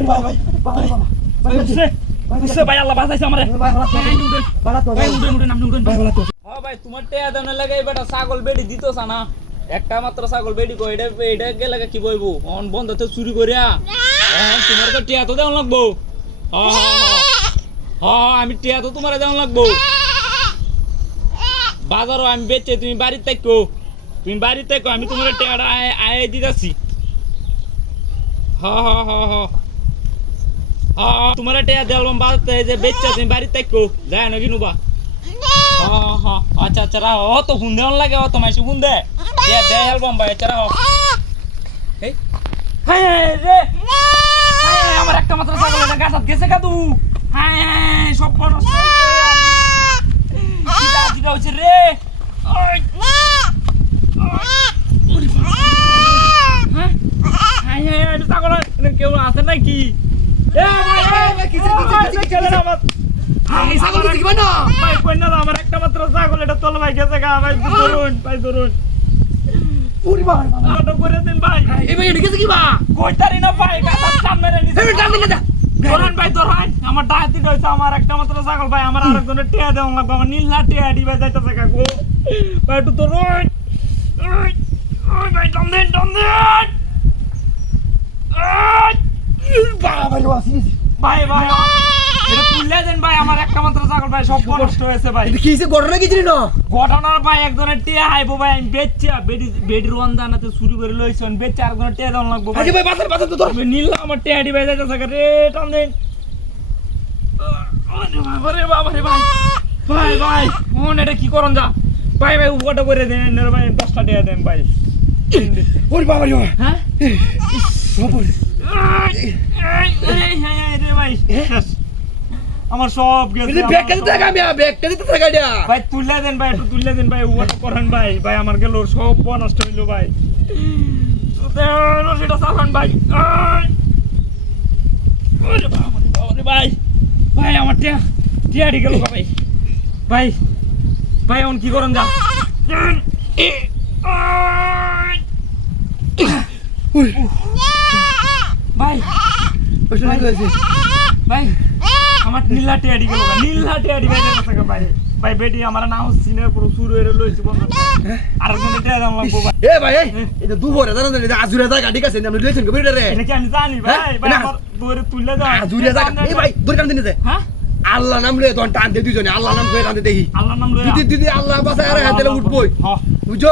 ভাই ভাই ভাই ভাই ভাই বুঝছে ভাই আল্লাহ বাঁচাইছে আমারে ভাই তোমার টেয়া লাগে বেটা ছাগল বেড়ি দিতছ না একটা মাত্র ছাগল বেড়ি কো এটা এটা গেলে কি বইবো অন বন্ধ তো চুরি করিয়া তোমার তো টিয়া তো দেওয়া লাগবো হ হ হ হ আমি টিয়া তো তোমার দেওয়া লাগবো বাজারও আমি বেচে তুমি বাড়িতে থাকো তুমি বাড়িতে থাকো আমি তোমার টিয়াটা আয় হ হ হ হ হ তোমার টিয়া দেওয়াল বাজাতে যে বেচে তুমি বাড়িতে থাকো। যায় না কিনুবা হ্যাঁ হ্যাঁ আচ্ছা আচ্ছা রাহ ও তো হুন্দে অন লাগে, ও তো মাইসি হুন্দে দে দে অ্যালবাম ভাই আচ্ছা রাহ আমার একটা মাত্র ছাগল গাছাত গেছে কাদু। হাই সব হচ্ছে রে। হ্যাঁ? ছাগল কেউ আছে নাকি এ ভাই ভাই ভাই কিসে কিসে আমার আমার একটা মাত্র ছাগল এটা তল ভাই গেছে গা ভাই ধরুন ভাই ধরুন ওরে ভাই অটো করে দিন ভাই এই ভাই এটা গেছে কি বা কইতারি না ভাই সামনে রে নিছে এই টান দিলে দা ধরুন ভাই ধরুন আমার ডাহাতি হইছে আমার একটা মাত্র ছাগল ভাই আমার আরেকজনের টিয়া দেওয়া লাগবে আমার নীলা টিয়া দিবে যাইতেছে কাকু ভাই একটু ধরুন দেন টান দেন ভাই ভাই তুললে দেন ভাই আমার একটা মাত্র ছাগল ভাই সব নষ্ট হয়েছে ভাই। কি ঘটনা কি জানি না? ঘটনার ভাই একজনের টিয়া হাইবো ভাই আমি বেচছি বেডি রন্দানাতে চুরি করে লইছেন বেচছি আরেকজনের টিয়া দেওয়া লাগবো ভাই। ভাই বাজার বাজার তো ধর আমি আমার টিয়া ডি ভাই যাইতেছে রে টান দেন। ভাই। ভাই ভাই মন এটা কি করন যা। ভাই ভাই উপকারটা করে দেন ভাই দশটা টিয়া দেন ভাই। ওরে বাবা হ্যাঁ? ভাই শেষ। আমার সব গেছে ব্যাগটা দিতে আমি ব্যাগটা দিতে থাকা এটা ভাই তুললে দেন ভাই একটু তুললে দেন ভাই ওয়াটা করেন ভাই। ভাই আমার গেল সব নষ্ট হইল ভাই। সেটা চালান ভাই। ভাই। ভাই আমার টিয়া টিয়ারি গেল ভাই। ভাই ভাই এখন কি করেন যা। ভাই ভাই। আমার নীলা টিয়ারি গেল ভাই নীলা ভাই দেখা থাকে ভাই ভাই বেটি আমার নাম সিনে পুরো শুরু হয়ে লইছি আর কোন টিয়া দাম লাগবো ভাই। এ ভাই এই দুপুরে জানো না আজুরে যা গাড়ি কাছে আমি লইছেন কবি রে এটা কি আমি জানি ভাই হ্যাঁ? ভাই আমার দৌড়ে তুললে দাও। আজুরে যা এই ভাই দূর কান দিনে হ্যাঁ? আল্লাহ নাম লয়ে তখন টান দে দুজনে আল্লাহ নাম করে টান দে দেখি। আল্লাহ নাম লয়ে দিদি দিদি আল্লাহ বাসায় আর হাতে উঠবই। হ্যাঁ বুঝছ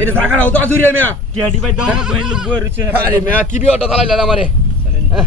এটা জায়গাটা হতো আজুরে মিয়া। টিয়াডি ভাই দাও না ভাই লোক বই আরে মিয়া কি বিয়টা চালাইলা আমারে? হ্যাঁ।